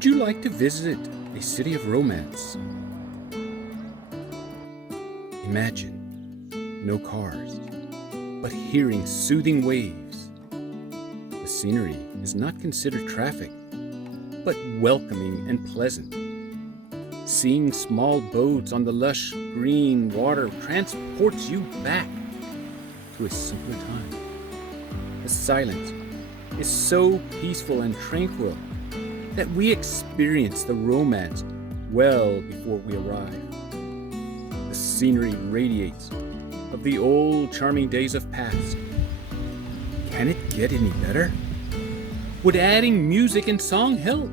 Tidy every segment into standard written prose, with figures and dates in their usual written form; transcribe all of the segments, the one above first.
Would you like to visit a city of romance? Imagine no cars, but hearing soothing waves. The scenery is not considered traffic, but welcoming and pleasant. Seeing small boats on the lush green water transports you back to a simpler time. The silence is so peaceful and tranquil that we experience the romance well before we arrive. The scenery radiates of the old charming days of past. Can it get any better? Would adding music and song help?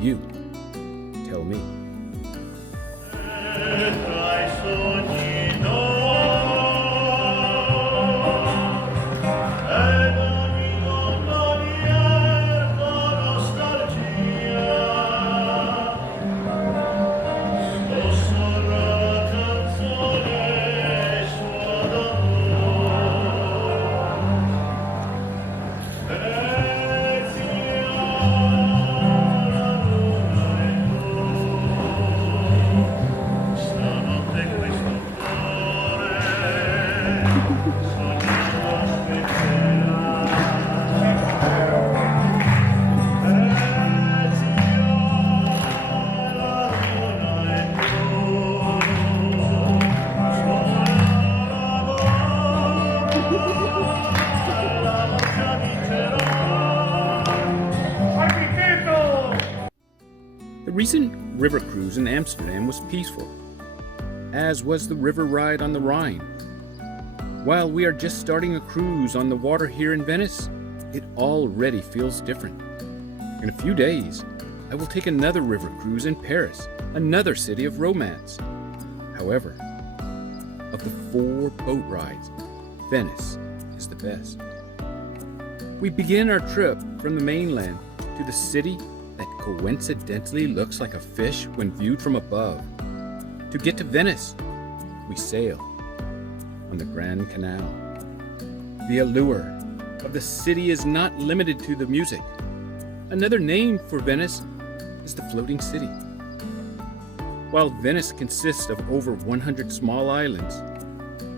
You tell me. The recent river cruise in Amsterdam was peaceful, as was the river ride on the Rhine. While we are just starting a cruise on the water here in Venice, it already feels different. In a few days, I will take another river cruise in Paris, another city of romance. However, of the 4 boat rides, Venice is the best. We begin our trip from the mainland to the city that coincidentally looks like a fish when viewed from above. To get to Venice, we sail on the Grand Canal. The allure of the city is not limited to the music. Another name for Venice is the floating city. While Venice consists of over 100 small islands,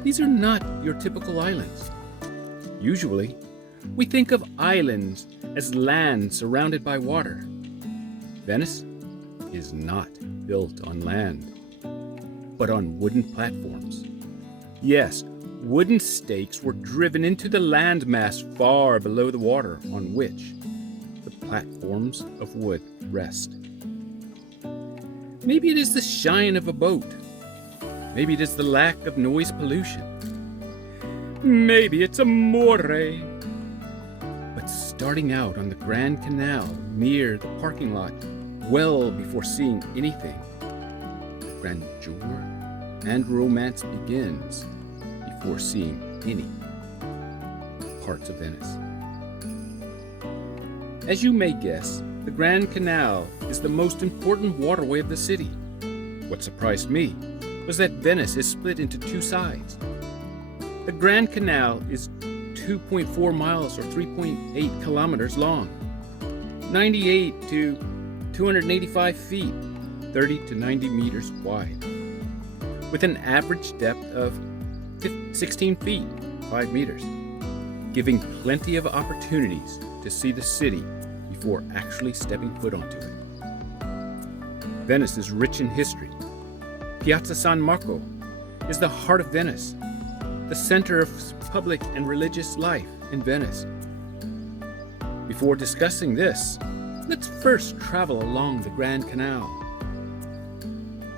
these are not your typical islands. Usually, we think of islands as land surrounded by water. Venice is not built on land, but on wooden platforms. Yes, wooden stakes were driven into the landmass far below the water on which the platforms of wood rest. Maybe it is the shine of a boat. Maybe it is the lack of noise pollution. Maybe it's amore. But starting out on the Grand Canal near the parking lot, well before seeing anything, grandeur and romance begins before seeing any parts of Venice. As you may guess, the Grand Canal is the most important waterway of the city. What surprised me was that Venice is split into 2 sides. The Grand Canal is 2.4 miles or 3.8 kilometers long, 98 to 285 feet, 30 to 90 meters wide, with an average depth of 16 feet, 5 meters, giving plenty of opportunities to see the city before actually stepping foot onto it. Venice is rich in history. Piazza San Marco is the heart of Venice, the center of public and religious life in Venice. Before discussing this, let's first travel along the Grand Canal.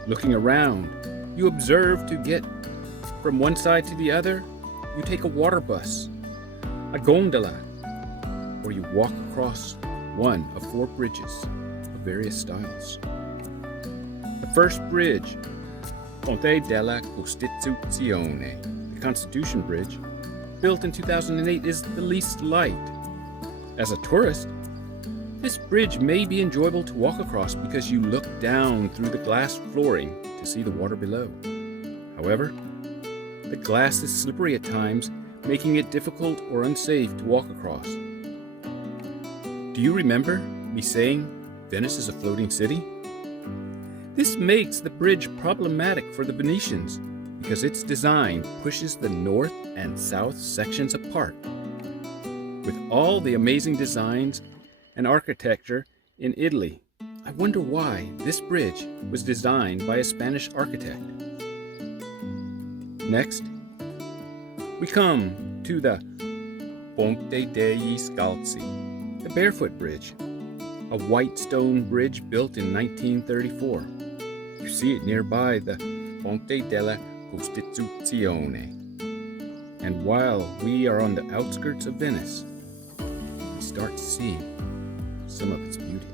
Looking around, you observe to get from one side to the other, you take a water bus, a gondola, or you walk across one of 4 bridges of various styles. The first bridge, Ponte della Costituzione, the Constitution Bridge, built in 2008, is the least light. As a tourist, this bridge may be enjoyable to walk across because you look down through the glass flooring to see the water below. However, the glass is slippery at times, making it difficult or unsafe to walk across. Do you remember me saying Venice is a floating city? This makes the bridge problematic for the Venetians because its design pushes the north and south sections apart. With all the amazing designs and architecture in Italy, I wonder why this bridge was designed by a Spanish architect. Next, we come to the Ponte degli Scalzi, the Barefoot Bridge, a white stone bridge built in 1934. You see it nearby the Ponte della Costituzione. And while we are on the outskirts of Venice, we start seeing some of its beauty.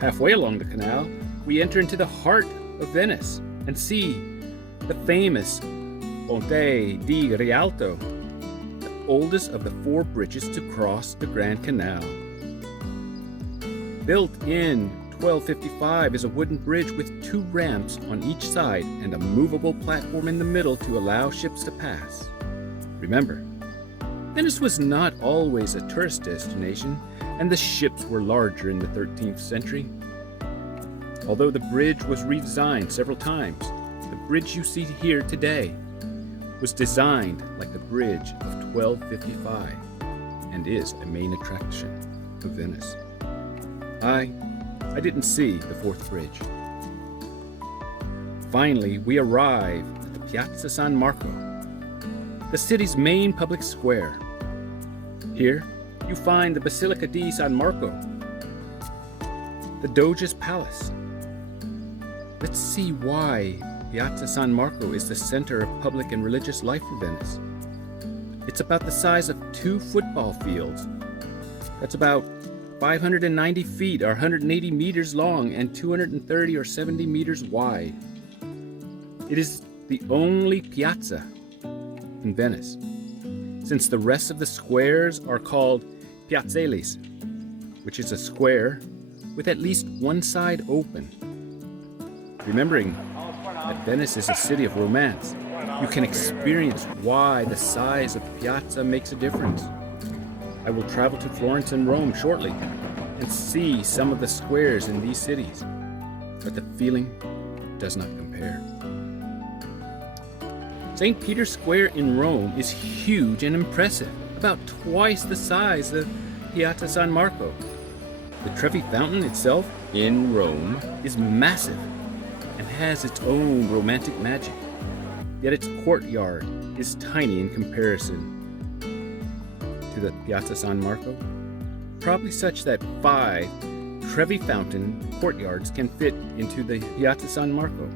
Halfway along the canal, we enter into the heart of Venice and see the famous Ponte di Rialto, the oldest of the 4 bridges to cross the Grand Canal. Built in 1255 is a wooden bridge with 2 ramps on each side and a movable platform in the middle to allow ships to pass. Remember, Venice was not always a tourist destination, and the ships were larger in the 13th century. Although the bridge was redesigned several times, the bridge you see here today was designed like the bridge of 1255 and is a main attraction of Venice. I didn't see the 4th bridge. Finally, we arrive at the Piazza San Marco, the city's main public square. Here, you find the Basilica di San Marco, the Doge's palace. Let's see why Piazza San Marco is the center of public and religious life for Venice. It's about the size of 2 football fields. That's about 590 feet or 180 meters long and 230 or 70 meters wide. It is the only piazza in Venice, since the rest of the squares are called piazzales, which is a square with at least one side open. Remembering that Venice is a city of romance, you can experience why the size of the piazza makes a difference. I will travel to Florence and Rome shortly and see some of the squares in these cities, but the feeling does not compare. St. Peter's Square in Rome is huge and impressive, about twice the size of Piazza San Marco. The Trevi Fountain itself in Rome is massive and has its own romantic magic, yet its courtyard is tiny in comparison to the Piazza San Marco, probably such that 5 Trevi Fountain courtyards can fit into the Piazza San Marco.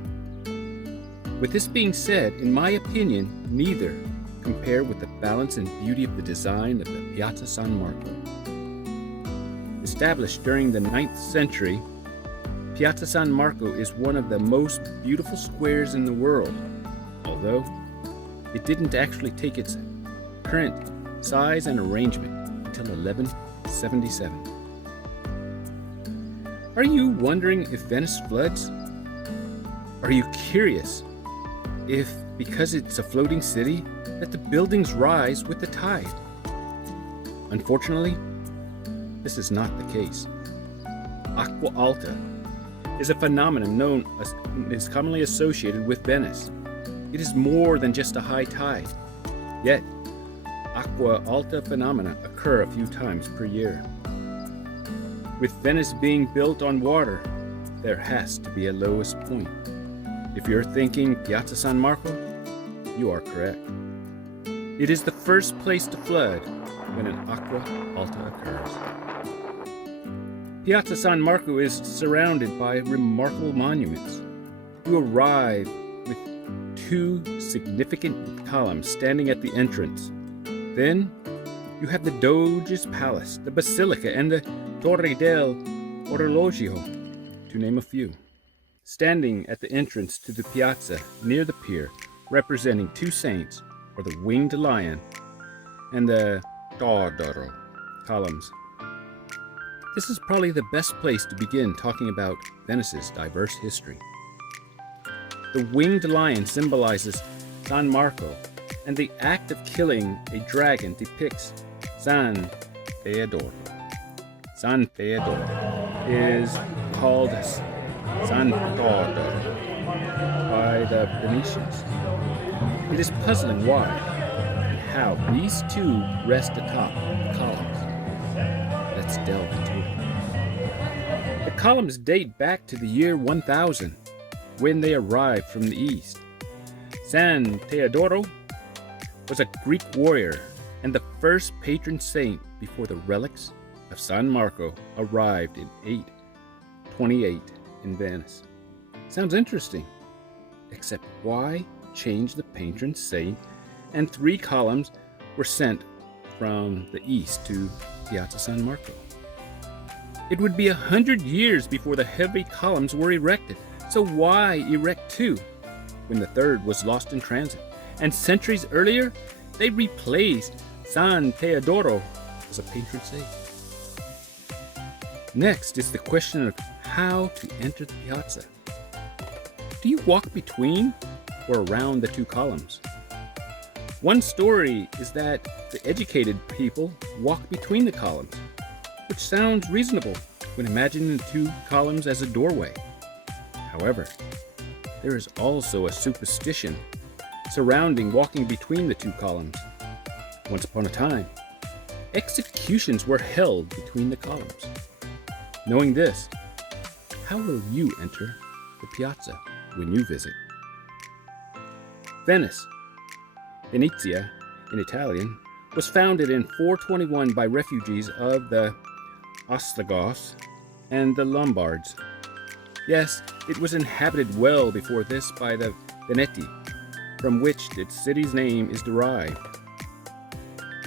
With this being said, in my opinion, neither compare with the balance and beauty of the design of the Piazza San Marco. Established during the 9th century, Piazza San Marco is one of the most beautiful squares in the world, although it didn't actually take its current size and arrangement until 1177. Are you wondering if Venice floods? Are you curious if, because it's a floating city, that the buildings rise with the tide? Unfortunately, this is not the case. Acqua alta is a phenomenon known as is commonly associated with Venice. It is more than just a high tide. Yet, acqua alta phenomena occur a few times per year. With Venice being built on water, there has to be a lowest point. If you're thinking Piazza San Marco, you are correct. It is the first place to flood when an acqua alta occurs. Piazza San Marco is surrounded by remarkable monuments. You arrive with 2 significant columns standing at the entrance. Then, you have the Doge's Palace, the Basilica, and the Torre del Orologio, to name a few. Standing at the entrance to the piazza near the pier, representing 2 saints, are the winged lion and the Doge columns. This is probably the best place to begin talking about Venice's diverse history. The winged lion symbolizes San Marco, and the act of killing a dragon depicts San Teodoro. San Theodore, is called San Todo by the Venetians. It is puzzling why and how these two rest atop the columns. Let's delve into it. The columns date back to the year 1000, when they arrived from the east. San Teodoro was a Greek warrior and the first patron saint before the relics of San Marco arrived in 828 in Venice. Sounds interesting, except why change the patron saint and 3 columns were sent from the east to Piazza San Marco? It would be 100 years before the heavy columns were erected, so why erect 2 when the third was lost in transit? And centuries earlier, they replaced San Teodoro as a patron saint. Next is the question of how to enter the piazza. Do you walk between or around the 2 columns? One story is that the educated people walk between the columns, which sounds reasonable when imagining the 2 columns as a doorway. However, there is also a superstition surrounding walking between the 2 columns. Once upon a time, executions were held between the columns. Knowing this, how will you enter the piazza when you visit? Venice, Venezia in Italian, was founded in 421 by refugees of the Ostrogoths and the Lombards. Yes, it was inhabited well before this by the Veneti, from which its city's name is derived.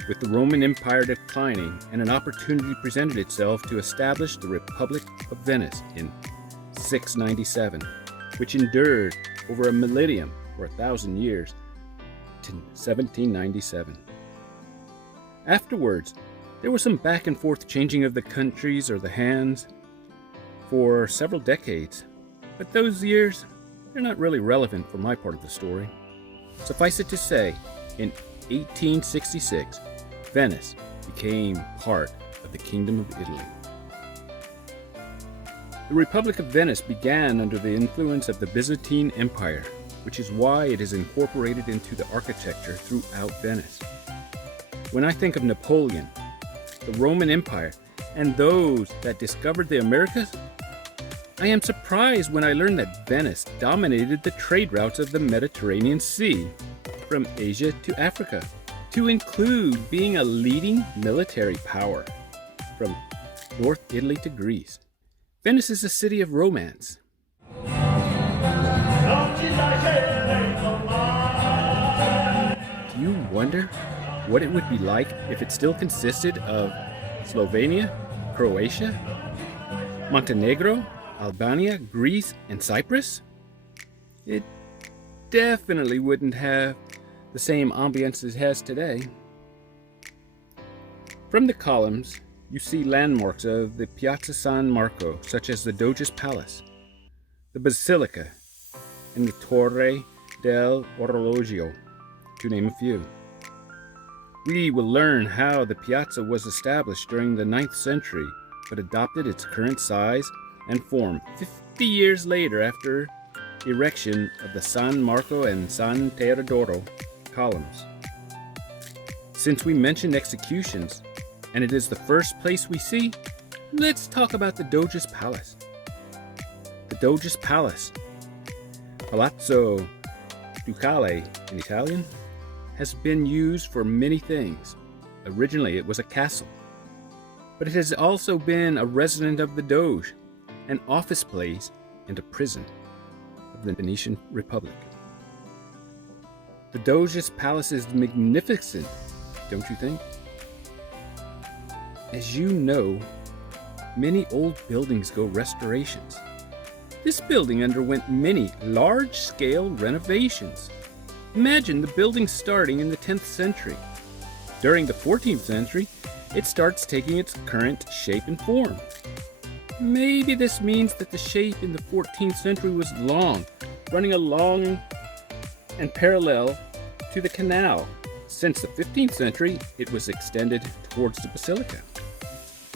With the Roman Empire declining, and an opportunity presented itself to establish the Republic of Venice in 697, which endured over a millennium or 1,000 years to 1797. Afterwards, there was some back and forth changing of the countries or the hands for several decades, but those years, they're not really relevant for my part of the story. Suffice it to say, in 1866, Venice became part of the Kingdom of Italy. The Republic of Venice began under the influence of the Byzantine Empire, which is why it is incorporated into the architecture throughout Venice. When I think of Napoleon, the Roman Empire, and those that discovered the Americas, I am surprised when I learn that Venice dominated the trade routes of the Mediterranean Sea from Asia to Africa, to include being a leading military power from North Italy to Greece. Venice is a city of romance. Do you wonder what it would be like if it still consisted of Slovenia, Croatia, Montenegro, Albania, Greece, and Cyprus? It definitely wouldn't have the same ambience it has today. From the columns, you see landmarks of the Piazza San Marco, such as the Doge's Palace, the Basilica, and the Torre del Orologio, to name a few. We will learn how the piazza was established during the 9th century, but adopted its current size and form 50 years later after erection of the San Marco and San Teodoro columns. Since we mentioned executions, and it is the first place we see, let's talk about the Doge's Palace. The Doge's Palace, Palazzo Ducale in Italian, has been used for many things. Originally it was a castle, but it has also been a residence of the Doge, an office place, and a prison of the Venetian Republic. The Doge's Palace is magnificent, don't you think? As you know, many old buildings go restorations. This building underwent many large-scale renovations. Imagine the building starting in the 10th century. During the 14th century, it starts taking its current shape and form. Maybe this means that the shape in the 14th century was long, running along and parallel to the canal. Since the 15th century, it was extended towards the Basilica.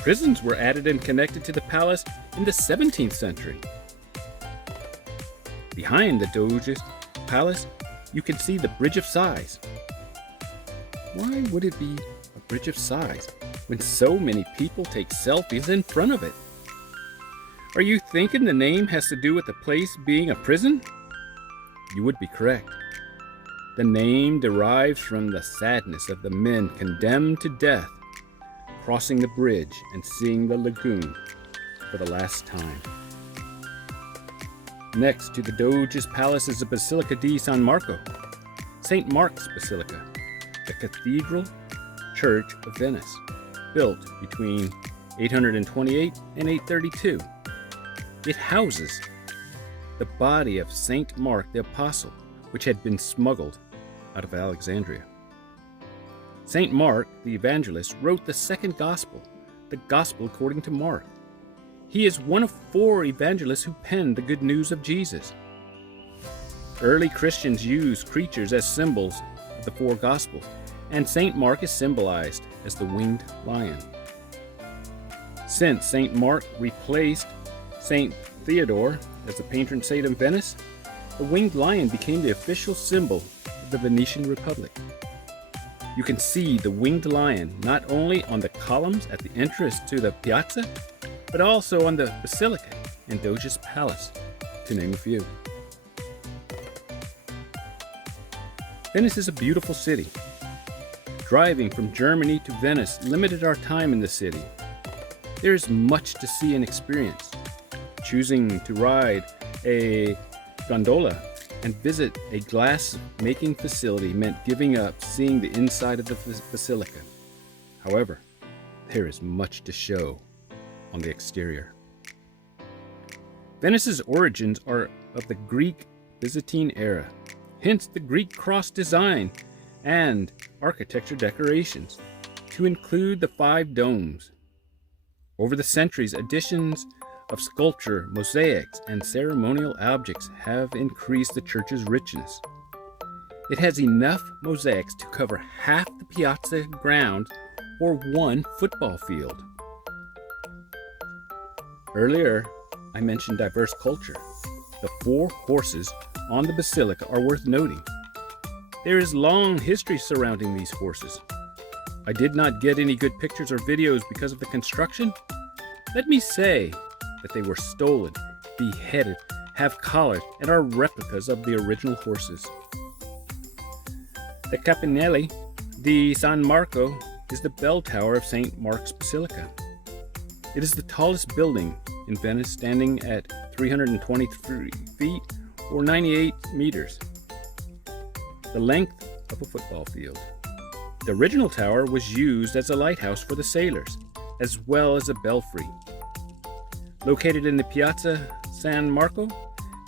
Prisons were added and connected to the palace in the 17th century. Behind the Doge's palace, you can see the Bridge of Sighs. Why would it be a Bridge of Sighs when so many people take selfies in front of it? Are you thinking the name has to do with the place being a prison? You would be correct. The name derives from the sadness of the men condemned to death, crossing the bridge and seeing the lagoon for the last time. Next to the Doge's palace is the Basilica di San Marco, St. Mark's Basilica, the cathedral church of Venice, built between 828 and 832. It houses the body of St. Mark the Apostle, which had been smuggled out of Alexandria. St. Mark, the evangelist, wrote the second gospel, the Gospel according to Mark. He is one of 4 evangelists who penned the good news of Jesus. Early Christians used creatures as symbols of the 4 gospels, and St. Mark is symbolized as the winged lion. Since St. Mark replaced St. Theodore as the patron saint of Venice, the winged lion became the official symbol of the Venetian Republic. You can see the winged lion not only on the columns at the entrance to the Piazza, but also on the Basilica and Doge's Palace, to name a few. Venice is a beautiful city. Driving from Germany to Venice limited our time in the city. There is much to see and experience. Choosing to ride a gondola and visit a glass-making facility meant giving up seeing the inside of the Basilica. However, there is much to show on the exterior. Venice's origins are of the Greek Byzantine era, hence the Greek cross design and architecture decorations, to include the 5 domes. Over the centuries, additions of sculpture, mosaics, and ceremonial objects have increased the church's richness. It has enough mosaics to cover half the piazza grounds or 1 football field. Earlier, I mentioned diverse culture. The 4 horses on the Basilica are worth noting. There is long history surrounding these horses. I did not get any good pictures or videos because of the construction. Let me say that they were stolen, beheaded, have collars, and are replicas of the original horses. The Campanile di San Marco is the bell tower of St. Mark's Basilica. It is the tallest building in Venice, standing at 323 feet or 98 meters, the length of a football field. The original tower was used as a lighthouse for the sailors, as well as a belfry. Located in the Piazza San Marco,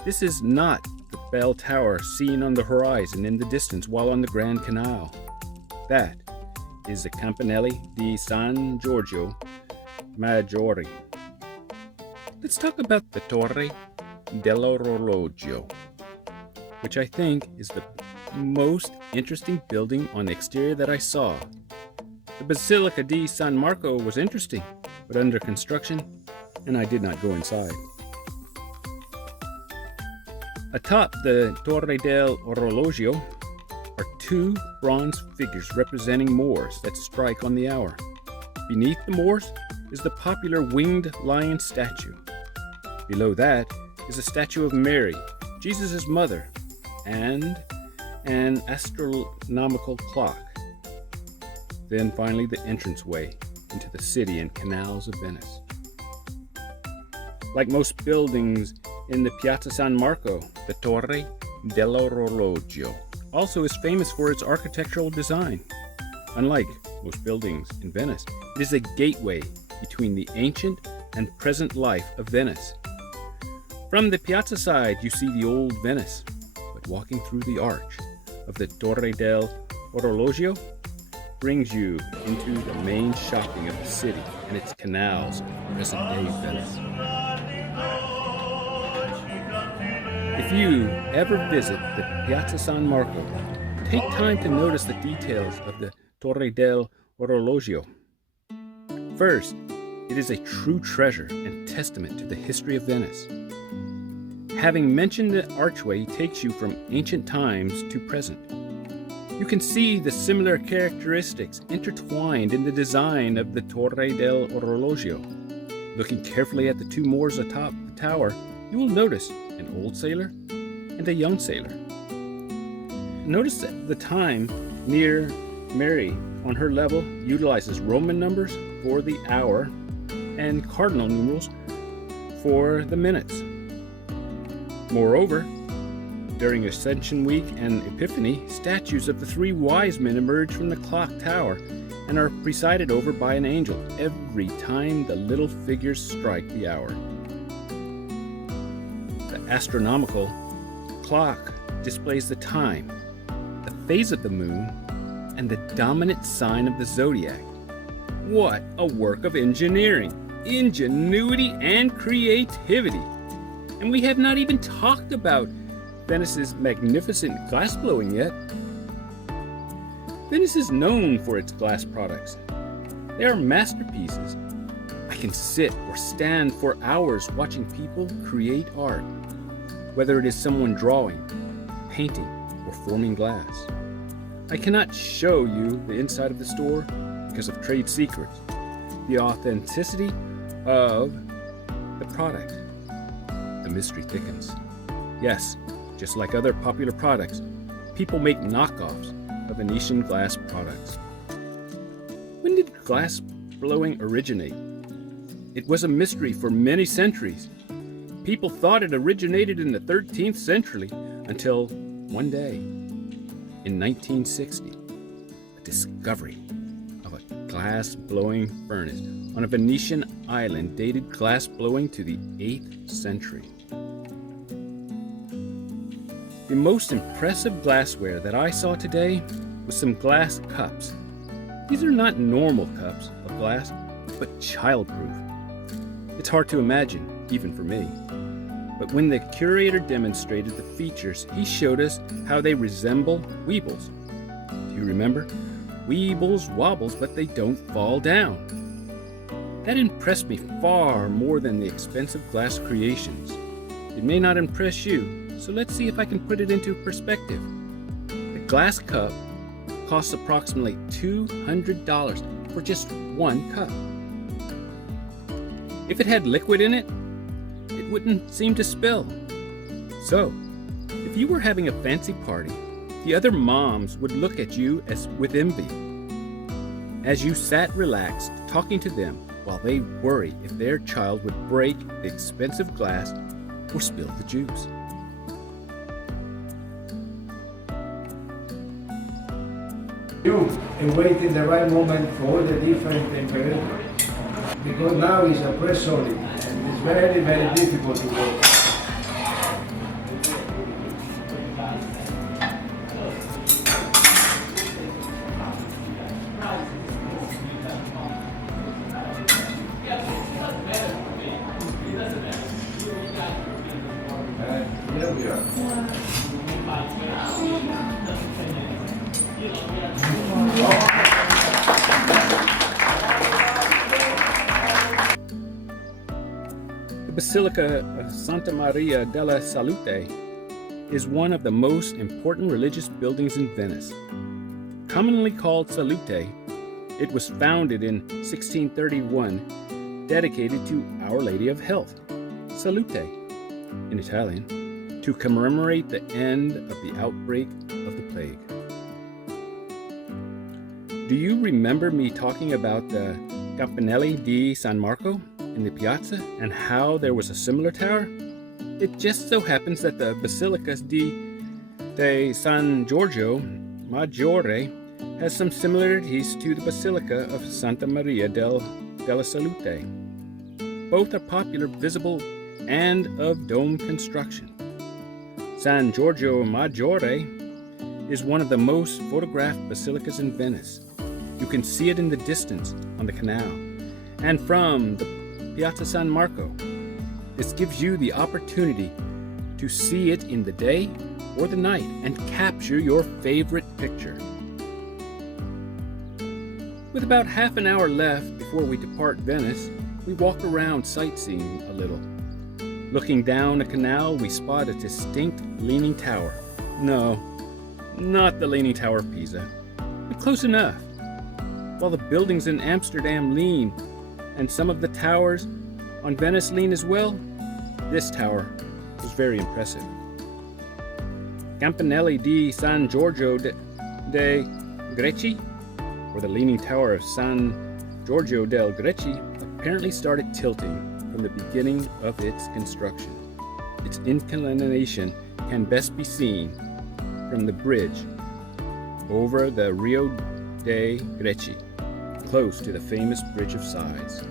this is not the bell tower seen on the horizon in the distance while on the Grand Canal. That is the Campanile di San Giorgio Maggiore. Let's talk about the Torre dell'Orologio, which I think is the most interesting building on the exterior that I saw. The Basilica di San Marco was interesting, but under construction, and I did not go inside. Atop the Torre dell'Orologio are 2 bronze figures representing Moors that strike on the hour. Beneath the Moors is the popular winged lion statue. Below that is a statue of Mary, Jesus' mother, and an astronomical clock. Then finally the entranceway into the city and canals of Venice. Like most buildings in the Piazza San Marco, the Torre dell'Orologio also is famous for its architectural design. Unlike most buildings in Venice, it is a gateway between the ancient and present life of Venice. From the piazza side, you see the old Venice, but walking through the arch of the Torre dell'Orologio brings you into the main shopping of the city and its canals of present-day Venice. If you ever visit the Piazza San Marco, take time to notice the details of the Torre dell'Orologio. First, It is a true treasure and testament to the history of Venice. Having mentioned the archway takes you from ancient times to present. You can see the similar characteristics intertwined in the design of the Torre del Orologio. Looking carefully at the two Moors atop the tower, you will notice an old sailor and a young sailor. Notice that the time near Mary on her level utilizes Roman numbers for the hour and cardinal numerals for the minutes. Moreover, during Ascension Week and Epiphany, statues of the three wise men emerge from the clock tower and are presided over by an angel every time the little figures strike the hour. The astronomical clock displays the time, the phase of the moon, and the dominant sign of the zodiac. What a work of engineering, ingenuity, and creativity! And we have not even talked about Venice's magnificent glassblowing yet. Venice is known for its glass products. They are masterpieces. I can sit or stand for hours watching people create art, whether it is someone drawing, painting, or forming glass. I cannot show you the inside of the store because of trade secrets, the authenticity of the product. The mystery thickens. Yes, just like other popular products, people make knockoffs of Venetian glass products. When did glass blowing originate? It was a mystery for many centuries. People thought it originated in the 13th century until one day, in 1960, a discovery of a glass blowing furnace on a Venetian island dated glass blowing to the 8th century. The most impressive glassware that I saw today was some glass cups. These are not normal cups of glass, but childproof. It's hard to imagine, even for me. But when the curator demonstrated the features, he showed us how they resemble weebles. Do you remember? Weebles wobbles, but they don't fall down. That impressed me far more than the expensive glass creations. It may not impress you, so let's see if I can put it into perspective. The glass cup costs approximately $200 for just one cup. If it had liquid in it, it wouldn't seem to spill. So, if you were having a fancy party, the other moms would look at you as with envy, as you sat relaxed talking to them while they worry if their child would break the expensive glass or spill the juice. And waiting the right moment for all the different temperatures. Because now it's a press solid and it's very, very difficult to work. Here we are. The Basilica of Santa Maria della Salute is one of the most important religious buildings in Venice. Commonly called Salute, it was founded in 1631, dedicated to Our Lady of Health, Salute, in Italian, to commemorate the end of the outbreak of the plague. Do you remember me talking about the Campanelli di San Marco in the Piazza and how there was a similar tower? It just so happens that the Basilica di San Giorgio Maggiore has some similarities to the Basilica of Santa Maria della Salute. Both are popular, visible, and of dome construction. San Giorgio Maggiore is one of the most photographed basilicas in Venice. You can see it in the distance on the canal and from the Piazza San Marco. This gives you the opportunity to see it in the day or the night and capture your favorite picture. With about half an hour left before we depart Venice, we walk around sightseeing a little. Looking down a canal, we spot a distinct leaning tower. No, not the Leaning Tower of Pisa, but close enough. While the buildings in Amsterdam lean, and some of the towers on Venice lean as well, this tower is very impressive. Campanelli di San Giorgio de' Greci, or the Leaning Tower of San Giorgio del Greci, apparently started tilting from the beginning of its construction. Its inclination can best be seen from the bridge over the Rio dei Greci, close to the famous Bridge of Sighs.